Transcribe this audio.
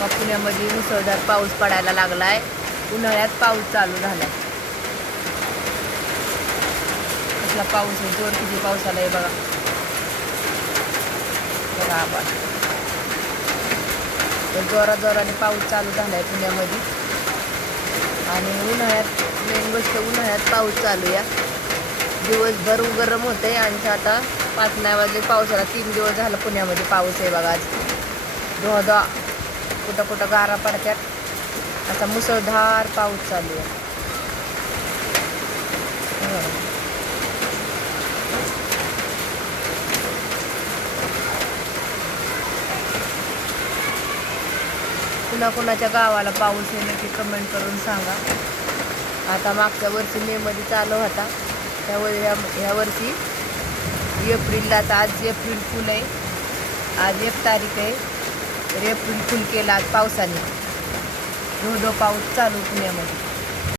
बघा पुण्यामध्ये मुसळधार पाऊस पडायला लागलाय. उन्हाळ्यात पाऊस चालू झालाय. कसला पाऊस आहे, जोर किती पाऊस आलाय बघा. बघा आवाज जोराने पाऊस चालू झालाय पुण्यामध्ये. आणि उन्हाळ्यात मेन गोष्ट उन्हाळ्यात पाऊस चालू या. दिवसभर गरम होतंय आणि आता 5 नाही वाजले पावसाला. 3 दिवस झालं पुण्यामध्ये पाऊस आहे बघा. आज धोधा कुठं कुठं गारा पडत्यात. असा मुसळधार पाऊस चालू आहे. कुणाच्या गावाला पाऊस आहे नक्की कमेंट करून सांगा. आता मागच्या वर्षी मेमध्ये चालू होता, ह्या वर्षी एप्रिलला. तर आज एप्रिल फुल आहे, आज 1 तारीख आहे. तर एप्रिल फुल केला आज पावसाने. धो पाऊस चालू पुण्यामध्ये.